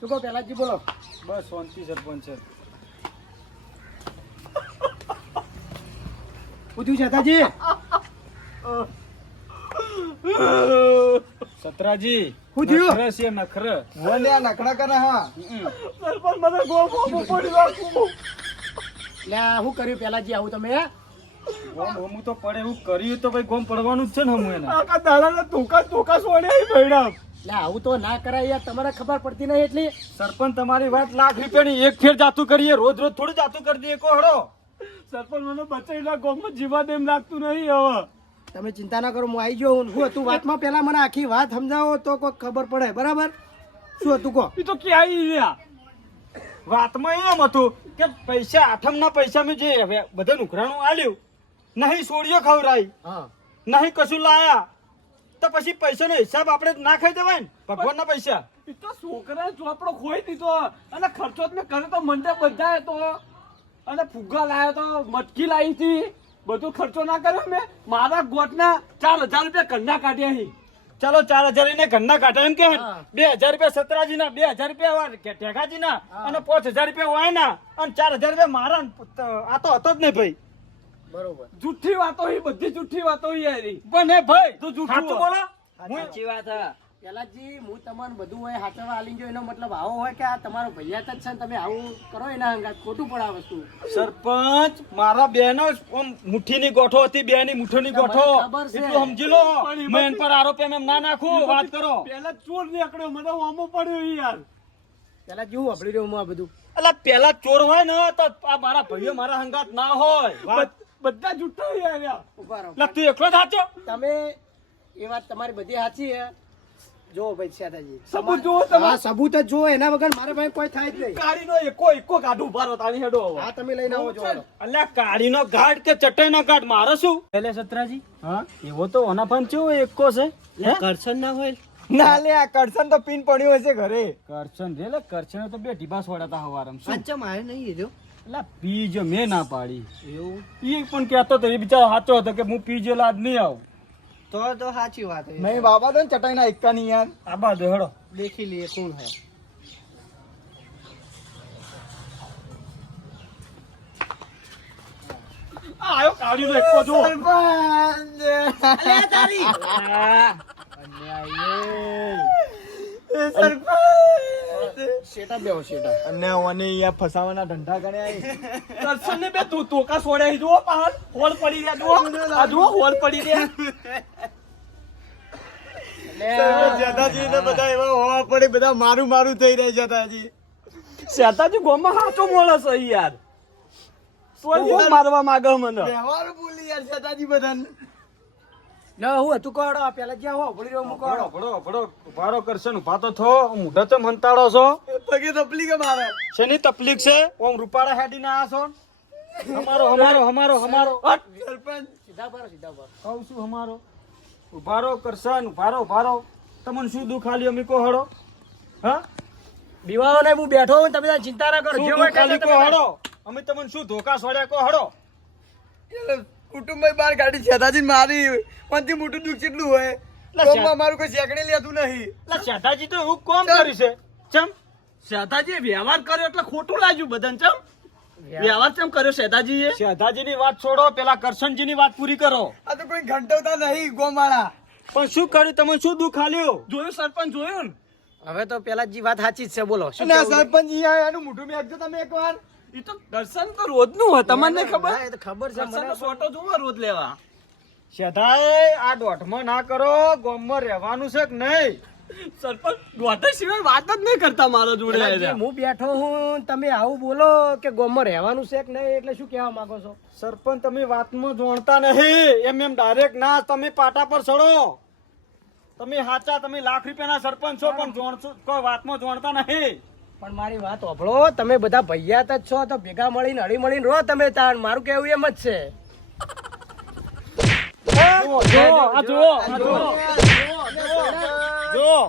શું કહો પેલાજી બોલો. બસ શાંતિ સરપંચ છે. પૂછ્યું શેઠાજી? સતરાજી શું થયું? નખરે છે નખર. વને આ નખરા કરે હા. સરપંચ મને ગોમો પડી રાખું. લે શું કર્યું પેલાજી આવું તમે? ગોમ તો પડે એવું કર્યું તો ભાઈ ગોમ પડવાનું જ છે ને હું એને. આકા દાદાને ધોકા સોડ્યા ભઈડા. લે આવું તો ના કરાય યાર, તમારે ખબર પડતી નહીં એટલી. સરપંચ તમારી વાત ₹1,00,000 એક ફેર જાતું કરીએ, રોજ રોજ થોડું જાતું કરી દઈએ કોહડો. સરપંચ મને બચાવીલા ગોમમાં જીવા દેમ લાગતું નહીં હવે. તમે ચિંતા ના કરો, હું આવી ગયો. હું હતું વાતમાં, પેલા મને આખી વાત સમજાવો તો કોઈ ખબર પડે. બરાબર? શું હતું કહો? ઈ તો ક્યાં આવી ગયા? વાતમાં એમ હતું કે પૈસા આઠમના પૈસા મેં જે હવે બધા નુકરાણું આલ્યું, નહીં સોડિયો ખવરાઈ, હા નહીં કશું લાયા, તો પછી પૈસાનો હિસાબ આપણે ના ખાઈ દેવાય ને, ભગવાનના પૈસા. ઈ તો છોકરા ચોપડો ખોઈ દીધો અને ખર્ચો જ મેં કર્યો તો મંડે બંધાયો તો અને ફુગ્ગા લાવ્યો તો મટકી લાવી હતી, બધો ખર્ચો ના કર્યો મેં. મારા ગોટના 4,000 રૂપિયા ઘરના કાઢ્યા હી. ચાલો 4,000 એને ઘરના કાઢા એમ કે હા. 2,000 રૂપિયા સતરાજીના, 2,000 રૂપિયા ટેકાજીના અને 5,000 રૂપિયા વાયના અને 4,000 રૂપિયા મારા ને. આ તો હતો જ નહીં ભાઈ. બરોબર. જુઠ્ઠી વાતો હી, બધી જુઠ્ઠી વાતો હી યારી. પણ હે ભાઈ તું જૂઠું સાચું બોલો. સાચી વાત હે. પેલાજી હું તમને બધું હોય હાચવા આલી ગયો, એનો મતલબ આવો હોય કે આ તમારો ભૈયા જ છે ને તમે આવું કરો એના હંગાત ખોટું પડે આ વસ્તુ. સરપંચ મારા બેનો મુઠ્ઠીની ગોઠો હતી, બેની મુઠ્ઠીની ગોઠો, ખબર છે. એટલું સમજી લો. મેં એન પર આરોપ એમ ના નાખું. વાત કરો. પેલા ચોર નીકળ્યો, મને વામો પડ્યો હી યાર. પેલાજી હું વાપરી રહ્યો હું આ બધું. અલા પેલા ચોર હોય ને તો આ મારા ભાઈઓ મારા હંગાત ના હોય. વાત. બધા જુઠ્ઠા હી યાર. ઉભા રહો. અલા તું એકલો જ સાચો? તમે એ વાત તમારી બધી સાચી છે. જો ભાઈ શેઠાજી, સબૂત જુઓ તમે. હા સબૂત જ જુઓ, એના વગર મારા ભાઈ કોઈ થાય જ નહીં. કાળીનો એકો કાઢું ભારો તારી હેડો હવે. હા તમે લઈને આવો છો. અલ્યા કાળીનો ઘાટ કે ચટાઈનો ઘાટ મારે શું? એટલે સતરાજી હા એવો તો ઓનાફાન ચેવો એકો છે? હે? કરશન ના હોય. ના લે, આ કરશન તો પીન પડ્યું હશે ઘરે. કરશન રે લે, કરશન તો બે ઢીબા સોડાતા હવારમ. શું સાચા મારે નહીં એજો. અલા પીજો મેં ના પાડી. એવું એ પણ કહેતો તો, એ બિચારો સાચો હતો કે હું પીજો લાદ નહીં આવું. તો સાચી વાત છે. નહીં બાબા તો ચટાઈ ના એકા નહીં યાર. આ બાજુ હેડો. દેખી લઈએ કોણ હે. આયો કાળીનો એકો જો. શેઠા બેહો શેઠા. અને ઓને યાર ફસાવાના ધંધા કર્યા. કરશન ને બે તોકા સોડ્યા હી. જુઓ પાન હોલ પડી ગયા. જુઓ આ જુઓ હોલ પડી ગયા. જેઠાજી ને બધા એવા હોવા પડે, બધા મારું મારું થઈ રહ્યા જેઠાજી. શેતાજી ગોમાં સાચો મોળસ છે યાર. શું મારવા માંગે મને? વ્યવહાર બોલી યાર જેઠાજી બધાને. ના હું હતું કોડો પેલા જ્યાં હો ભળી રહ્યો હું કોડો. ભડો ભડો ઉભારો કરશે ને ઉભા તો થો. મોઢા ચમ હંતાડો છો? પગે તપલી કે મારે. શેની તકલીફ છે? ઓમ રૂપાળા હેડી ના આસો. હમારો હમારો હમારો હમારો. હટ. સરપંચ સીધા ભરો સીધા ભરો. કહું છું હમારો. ઉભારો કરશન ઉભારો. તમને શું દુઃખ આલ્યો મી કો હડો? હા? બીવાઓ ને હું બેઠો હું, તમે તાર ચિંતા ના કરો. શું જે હોય દુઃખ આલ્યું તમે કો હડો? અમે તમને શું ધોકા સોડ્યા કો હડો? કુટુંબ બાર ગાડી જેઠાજી મારી પંથી મોટું દુઃખ કેટલું હોય. લા કોમમાં મારું કોઈ શેકડી લેતું નહીં. એટલે શેઠાજી તો એવું કોમ કર્યું છે. ચમ? શેઠાજી વ્યવહાર કર્યો એટલે ખોટું લાગ્યું બધાને. ચમ વ્યવહાર ચમ કર્યો શેઠાજીએ? શેઠાજીની વાત છોડો, પેલા કરશનજીની વાત પૂરી કરો. આ તો કોઈ ઘંટવતા નહીં ગોમાળા. પણ શું કર્યું? તમને શું દુઃખ આલ્યું? જોયું સરપંચ જોયું ને? હવે તો પેલા જી વાત સાચી જ છે. બોલો શું અને આ કહેવું? સરપંચ એનું મોઢું મેકજો તમે એકવાર. ઈ તો દર્શન તો રોજ નું હોય, તમને ખબર? હા, એ તો ખબર છે દર્શન મને. નો ફોટો જોવો રોજ લેવા. શેઠાએ આ દોઢમાં ના કરો. ગામમાં રહેવાનું છે કે નહીં? સરપંચ દોઢ સિવાય વાત જ નહીં કરતા મારા જોડે. પેલાજી, હું બેઠો હું, તમે આવું બોલો કે ગામમાં રહેવાનું છે કે નહીં, એટલે શું કહેવા માંગો છો? સરપંચ તમે વાતમાં જોણતા નહીં. એમ ડાયરેક્ટ ના, તમે પાટા પર ચડો. તમે સાચા, તમે ₹1,00,000 સરપંચ છો, પણ જોણશો કોઈ વાતમાં જોણતા નહીં. પણ મારી વાત સાંભળો, તમે બધા ભૈયાત જ છો તો ભેગા મળીને હળી મળીને રહો તમે તાર. મારું કેવું એમ જ છે. જુઓ, આ જુઓ, આ જુઓ. જુઓ.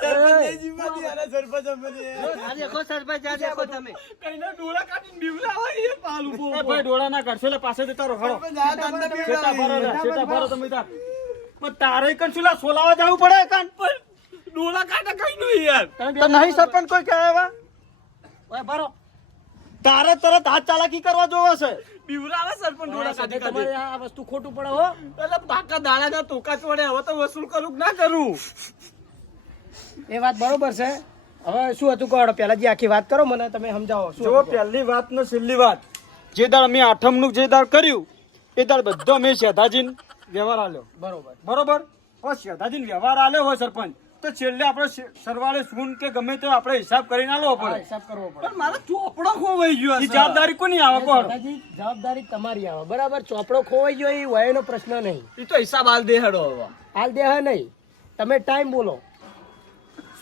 સરપંચ નહીં જીવવાની, આના સરપંચ અમને. આ દેખો સરપંચ, આ દેખો તમે. કઈના ડોળા કાઢીને બીવડાવા એ પાલ ઉભો એ ભાઈ ડોળા ના કાઢશો, એટલે પાસે જતા રહો. હળો. સરપંચ આ તમને શેઠા ભરો બીવડાવી. ને, શેઠા ભરો તમે તાર. પણ તારે કન શું લા સોલાવા જવું પડે કન? ડોળા કાઢે કઈ નું યાર. તમે બે તો નહીં સરપંચ કોઈ કહે એવા? ઓય ભરો તારે તરત હાથ ચાલાકી કરવા જોવો છે. બીવરાવે સરપંચ ડોળા કાઢી તમારે કાઢી. આ વસ્તુ ખોટું પડે હો. એટલે પાકા દાડાના ટોકા ચોડે હવે તો વસૂલ કરું કે ના કરું. એ વાત બરોબર છે. હવે શું હતું કહો પેલા જે આખી વાત કરો મને તમે સમજાવો શું જો હતું કહો. પહેલી વાત ને છેલ્લી વાત, જે દાડ અમે આઠમનું જે દાડ કર્યું એ દાડ બધો અમે શેઠાજીને વ્યવહાર આલ્યો. બરોબર બરોબર. હવે શેઠાજીને વ્યવહાર આલ્યો હોય સરપંચ તો છેલ્લે આપણે સરવાળે શું કે ગમે તે આપણે હિસાબ કરીને આલવો હા, પડે. હિસાબ કરવો પડે. પણ મારો ચોપડો ખોવાઈ ગયો ઈ છે. જવાબદારી કોની આવે કોણ? દાદાજી, જવાબદારી તમારી આવે બરાબર. ચોપડો ખોવાઈ ગયો એ વયનો પ્રશ્ન નહીં. ઈ તો હિસાબ હાલ દે હેડો હવે. હાલ દે હા નહીં. તમે ટાઈમ બોલો.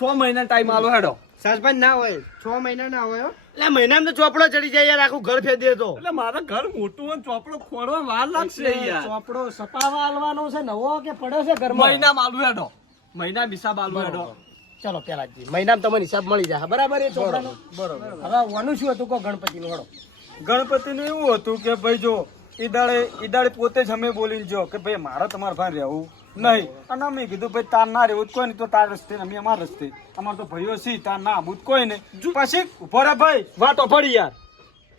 6 મહિના ટાઈમ આલો હેડો. સરપંચ ના હોય 6 મહિના ના હોય એટલે મહિનામાં તો ચોપડો ચડી જાય યાર, આખું ઘર ફેદી તો. એટલે મારા ઘર મોટું હોય ને ચોપડો ખોડવા વાર લાગશે યાર. ચોપડો સપાવા આલવાનો છે નવો કે પડ્યો છે ઘરમાં? મહિના આલુ હેડો. મહિના હિસાબ આલુ હેડો. ચલો પેલા જી મહિનામાં તમને હિસાબ મળી જાય બરાબર એ ચોપડાનો. બરોબર. હવે વાનું શું હતું કહો ગણપતિનું હળો. ગણપતિનું એવું હતું કે ભાઈ જો ઈ દાડે પોતે જ અમે બોલીને જો કે ભાઈ મારે તમારા ભાઈ રહેવું નહીં. અને અમે કીધું ભાઈ તાર ના રહેવું જ કોઈ નહીં તો તાર રસ્તે ને અમે અમારા રસ્તે. અમારે તો ભાઈઓ સી તાર ના આવું જ કોઈ નહીં. પછી ઉભો રે ભાઈ, વાતો પડી યાર.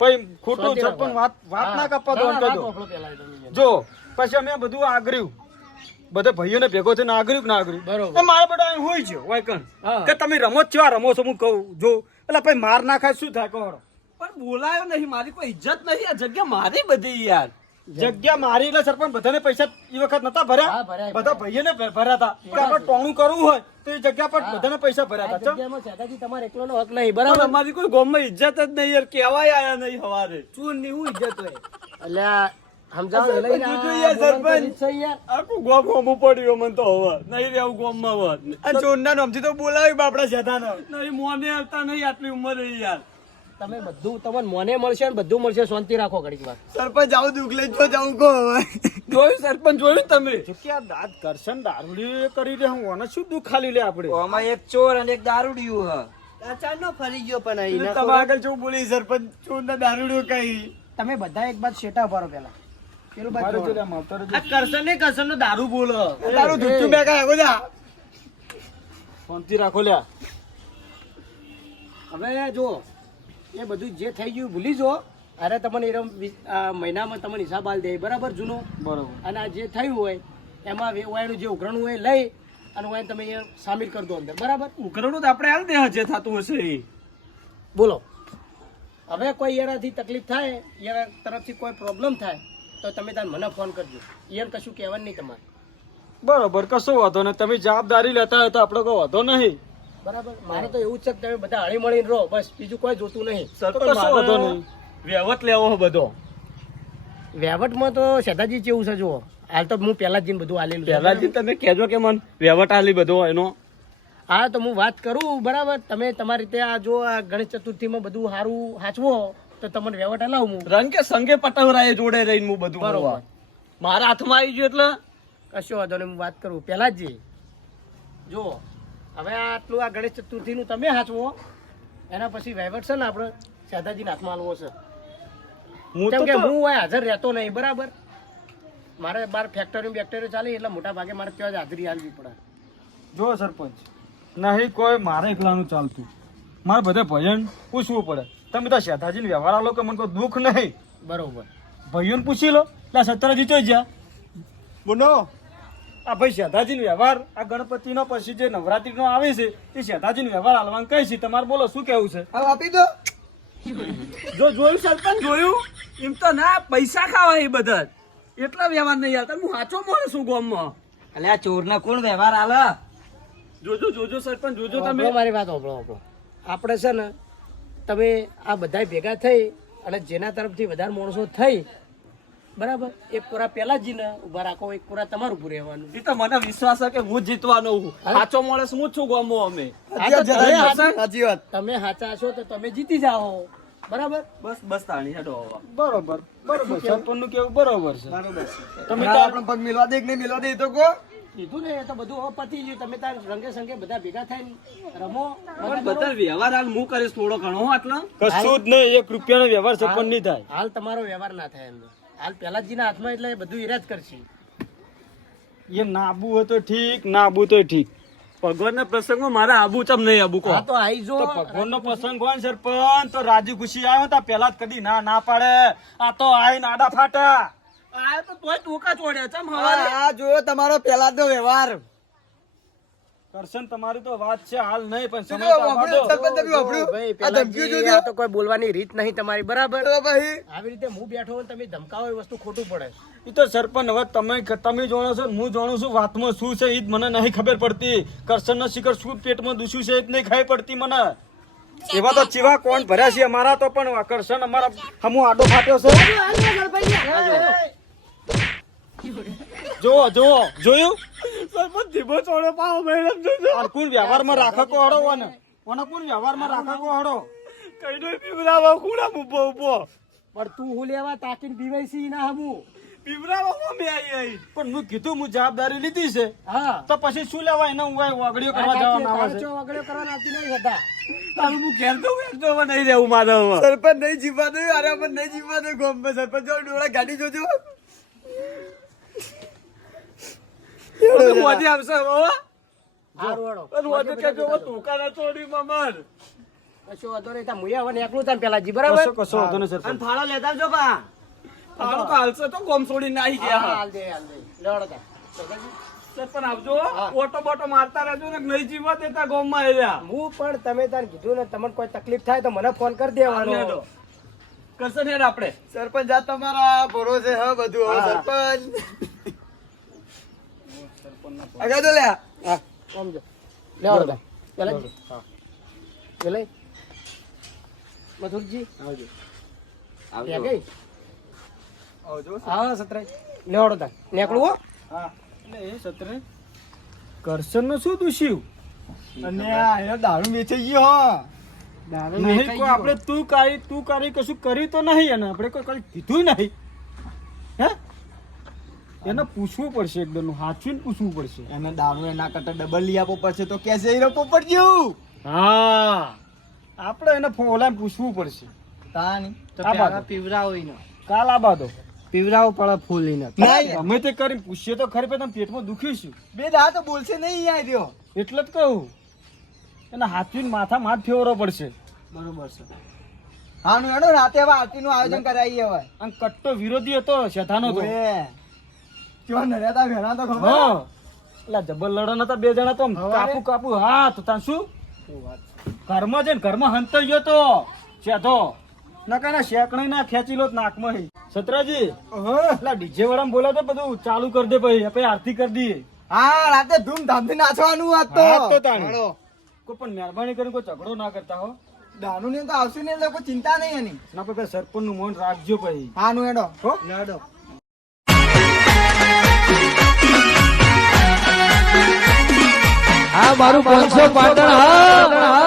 ભાઈ ખોટું શાંતિ રાખો. સરપંચ વાત ના કપા દો ના, કહી વાત દો. વાપરો પહેલા એ તમે. જો પછી અમે બધું આગ્ર્યું, બધા ભાઈઓને ભેગો થઈને આગ્ર્યું કે ના આગ્ર્યું. બરોબર. તો મારા બેટા અહીં હોય છે વાયકણ હા. કે તમે રમો જ કેવા રમો છો હું કહું જો એટલે ભાઈ માર ના ખાય શું થાય કહો. પણ બોલાયો નહીં, મારી કોઈ ઇજ્જત નહીં. આ જગ્યા મારી બધી યાર. જગ્યા મારી એટલે સરપંચ બધાને પૈસા એ વખત નતા હા, ભર્યા. ભર્યા. બધા ભાઈઓને ભર્યા હતા કે આપણે ટોણું કરવું હોય તો એ જગ્યા પર બધાને પૈસા ભર્યા આ હતા. ચમ. જગ્યામાં દાદાજી તમારે એકલોનો હક નહીં પણ બરાબર. અમારી કોઈ ગામમાં ઇજ્જત જ નહીં યાર. કહેવાય આયા નહીં હવારે. ચૂનની હું ઇજ્જત હોય. એટલે આ સમજાવો સરપંચ લઈને આ જોજો યાર, બોલવાનું તો સરપંચ. રીત છે યાર. આખું ગામ હોમું પડ્યું મને તો હવે. નહીં રહેવું ગામમાં હવે. આ ચોરના નામથી તો બોલાવ્યું બાપડા શેઠાનો. નહીં મોને આવતા નહીં આટલી ઉંમરે યાર. તમે બધું તમને મને મળશે ને બધું મળશે. શાંતિ રાખો ઘડીક વાર. સરપંચ આવું દુઃખ લઈ જો જાઉં કો હવે. જોયું સરપંચ જોયું તમે? જો કે આ દાંત કરશન દારૂડી કરી દે હું આને શું દુઃખ ખાલી લે આપણે. આમાં એક ચોર અને એક દારૂડિયું હ. અચાનક ફરી ગયો પણ અહીં ના તમે આગળ શું બોલી સરપંચ ચોરના દારૂડીઓ કઈ. તમે બધા એક બાદ શેટા ભરો પેલા. પેલું બાદ મારે જોડો. જોડે માવતર જ. આ કરશન ને કરશન નો દારૂ બોલો. દારૂ ધૂચું બે કાંઈ આવો જા. શાંતિ રાખો લ્યા. હવે જો એ બધું જે થઈ ગયું ભૂલી જો. અરે તમને આ મહિનામાં તમને હિસાબ આલ દે બરાબર જૂનો. બરોબર. અને આ જે થયું હોય એમાં વાયનું જે ઉઘરાણું હોય લઈ અને વાયન તમે અહીંયા સામેલ કરી દો અંદર બરાબર. ઉઘરણું તો આપણે હાલ દે જે થતું હશે એ. બોલો. હવે કોઈ એનાથી તકલીફ થાય એના તરફથી કોઈ પ્રોબ્લેમ થાય તો તમે તાર મને ફોન કરજો. એમ કશું કહેવાનું નહીં તમારે બરોબર, કશો વાંધો નહીં. તમે જવાબદારી લેતા હોય તો આપણે કોઈ વાંધો નહીં. બરાબર. મારે તો એવું જ છે કે તમે બધા હળી મળીને રહો બસ, બીજું કોઈ જોતું નહીં. સરપંચ કશો વાંધો મારે નહીં. વહેવટ લેવો છે બધો. વહેવટમાં તો શેઠાજી કેવું છે જુઓ. હાલ તો હું પહેલા જ જઈને બધું આલેલું છે. પહેલાથી તમે કહેજો કે મન વહેવટ આલી બધો એનો. હા તો હું વાત કરું બરાબર. તમે તમારી રીતે આ જો આ ગણેશ ચતુર્થીમાં બધું સારું સાચવો તો તમને વહેવટ હલાવું હું. રંગ કે સંગે પટવરાએ જોડે રહીને હું બધું બરોબર. હોવા. મારા હાથમાં આવી ગયું એટલે કશો વાંધો નહીં, હું વાત કરું પહેલા જ જો. હવે આટલું આ ગણેશ ચતુર્થીનું તમે સાચવો, એના પછી વહીવટ છે ને આપણે શેઠાજીના હાથમાં આલવો છે. હું કેમ તો કે હું અહીં હાજર રહેતો નહીં બરાબર. મારે બાર ફેક્ટરી બેક્ટરી ચાલે એટલે મોટા ભાગે મારે ત્યાં જ હાજરી આલવી પડે. જો સરપંચ નહીં કોઈ મારે એકલાનું ચાલતું. મારે બધે ભજન પૂછવું પડે. તમે તો શેઠાજીને વ્યવહાર આલો કે મને કોઈ દુઃખ નહીં. બરોબર. ભાઈઓને પૂછી લો. એટલે સત્તરજી ચોઈ ગયા બોલો. આ ભાઈ શેઠાજીનો વ્યવહાર આ ગણપતિનો પછી જે નવરાત્રીનો આવે છે એ શેઠાજીનો વ્યવહાર હાલવાનું કઈ છે તમારે બોલો શું કેવું છે? હવે આપી દો. જો જોયું સરપંચ જોયું એમ તો ના પૈસા ખાવા એ બધા જ. એટલા વ્યવહાર નહીં આવતા. હું સાચો માણસ છું ગામમાં. અલે આ ચોર ના કોણ વ્યવહાર આલે? જોજો જોજો સરપંચ જોજો સાંભળો તમે. મારી વાત સાંભળો. આપણે છે ને તમે આ બધા ભેગા થઈ અને જેના તરફથી વધારે માણસો થઈ બરાબર, એક પૂરા પેલા જ ને ઉભા રાખો, એક પૂરા તમારું ઉભું રહેવાનું. એ તો મને વિશ્વાસ છે કે હું જ જીતવાનો છું. સાચો માણસ હું જ છું ગામમાં અમે. હા તો તમે સાચી વાત. તમે સાચા છો તો તમે જીતી જાઓ બરાબર. બસ બસ તાણી હેડો હવે. બરોબર બરોબર સરપંચનું કેવું બરોબર છે. તમે તમે આપણે પગ મિલવા દે કે નહીં મિલવા દે એ તો કહો. કીધું ને એ તો બધું હવે પતી ગયું. તમે તાર રંગે સંગે બધા ભેગા થઈને રમો. પણ બધા વ્યવહાર હાલ હું કરીશ થોડો ઘણો આટલા. કશું જ નહીં. 1 રૂપિયાનો વ્યવહાર સરપંચ નહીં થાય. હાલ તમારો વ્યવહાર ના થાય અંદર. હાલ પેલાજીના હાથમાં એટલે એ બધું ઈરાજ કરશે. એ નાબુ હોય તો ઠીક, નાબુ તો ઠીક. ભગવાનના પ્રસંગમાં મારા આબુ ચમ નહીં આબુ કહો. હા તો આઈ જો તો ભગવાનનો પ્રસંગ હોય ને સરપંચ તો રાજી ખુશી આવ્યો તા પેલા જ કદી ના પાડે. આ તો આઈને આડા ફાટા. આ તો તોય ટોકા ચોડ્યા ચમ હવારે. આ જોયો તમારો પેલા તો વ્યવહાર કરશન તમારી તો વાત છે હાલ નહીં પણ સમય જો, તો આપવા દો. સરપંચ તમે વાપર્યું? ભાઈ, આ ધમકીઓ પેલાજી, જોજો. આ તો કોઈ બોલવાની રીત નહીં તમારી, બરાબર? તો ભાઈ આવી રીતે હું બેઠો હોય ને તમે ધમકાવો એ વસ્તુ ખોટું પડે. ઈ તો સરપંચ હવે તમે જાણો છો ને હું જાણું છું વાતમાં શું છે ઈ જ મને નહીં ખબર પડતી. કરશનનો શિખર શું પેટમાં દુસ્યું છે એ જ નહીં ખબર પડતી મને. એવા તો ચીવા કોણ ભર્યા છે અમારા તો પણ કરશન અમારા હમુ આડો ફાટ્યો છે. જોવો જોયું સરપંચ ધીમો ચોડ્યો પાવ મેડમ જોજો. આ કોણ વ્યવહારમાં રાખે કો હડો ઓને કોણ વ્યવહારમાં રાખે કો હડો. કઈ નો પીવરાવા ખૂણા ઉભો ઉભો. પણ તું હું લેવા તાકીને પીવાય છે ઈ ના હમું. પીવરાવા મે આઈ. પણ હું કીધું હું જવાબદારી લીધી છે હા તો પછી શું લેવાય એને હું વાગડીઓ કરવા જવાના આવે છે. વગડ્યો કરવાના આવતી નહીં હતા. તારું હું ઘેર તો નહીં રહેવું મારે હવે. સરપંચ નહીં જીવવા દે અરે પણ નહીં જીવવા દે ગોમ સરપંચ જો ડોળા ગાડી જોજો બધું મોદી આવશે હવે. હારું હેડો. અને મોદી કે જો ટોકા ના ચોડી મમર. કશો વાંધો નહીં, તાર મુયા આવવાનું એકલું તાર પેલાજી, બરાબર? કશો વાંધો નહીં સરપંચ. ફાળો લેતા આવજો બા તારું તો હાલશે તો ગોમ છોડીને આવી હા, ગયા. હાલ દે. લેવડો તાર. સરપંચ આવજો. ઓટો બોટો મારતા રહેજો ને નહીં જીવવા દેતા ગોમમાં આવ્યા. હું પણ તમે તાર કીધું ને તમને કોઈ તકલીફ થાય તો મને ફોન કરી દેવાનો. કરશે ને આપણે. સરપંચ આ તમારા ભરોસે હ બધું હવે સરપંચ આગળ તો લે હા, સમજો. લેવડો તાર. પેલાજી. પેલાઈ. મથુરજી. ત્યાં ગઈ? હા, સતરાઈ. લેવડો તાર. નીકળું હો? હા એટલે એ સત્રે કરશનનું શું દુષ્યું અને આ એનો દારૂ વેચાઈ ગયો દારૂ નહીં વેચાઈ કોઈ ગયો. આપણે તું કરી કશું કર્યું તો નહીં અને આપણે કોઈ કઈ કીધું નહીં હે એને પૂછવું પડશે એકદમ હાચવીને પૂછવું પડશે. એને દારૂ એના કરતા ડબલ લઈ આપવો પડશે તો કે છે પોપટ ગયું હા આપણે એને ઓલાને પૂછવું પડશે. તાની તો આ પેલા બાજુ. પીવરાવો ઈને. કાલ આ બાદો પીવરાવો પડે ફૂલ ઈને. નહીં અમે તે કરીને પૂછીએ તો ખરી પણ પેટમાં દુખ્યું છું બે દા તો બોલશે નહીં અહીંયા રહ્યો એટલે જ કહું એને હાથવીને માથામાં હાથ ફેરવો પડશે. બરોબર છે. હા નું હેડો રાતે હવે આરતીનું આયોજન કરાવીએ હવે આમ કટ્ટો વિરોધી હતો શેઠાનો તો ઓએ. ક્યાં નડ્યા ભેણા તો ખબર હા એટલે જબર લડન હતા બે જણા તો આમ હવારે? કાપુ હાથ તાન શું ઘરમાં જઈને ઘરમાં હંતાઈ ગયો તો શેઠો નકા શેકણી ના ખેંચી લો નાકમાં સતરાજી એટલે ડીજે વાળા બોલા તો બધું ચાલુ કરી દે પછી આપણે આરતી કરી દઈએ. હા રાતે ધૂમધામથી નાચવાનું વાત તો હા, તો તાણી. હેડો. કોઈ પણ મહેરબાની કરીને કોઈ ઝઘડો ના કરતા હો દારૂ ને તો આવશે ને એટલે કોઈ ચિંતા નહીં એની ના પછી સરપંચ નું મન રાખજો પછી હા નું હેડો હો હેડો આ મારું 500 પાટણ હા.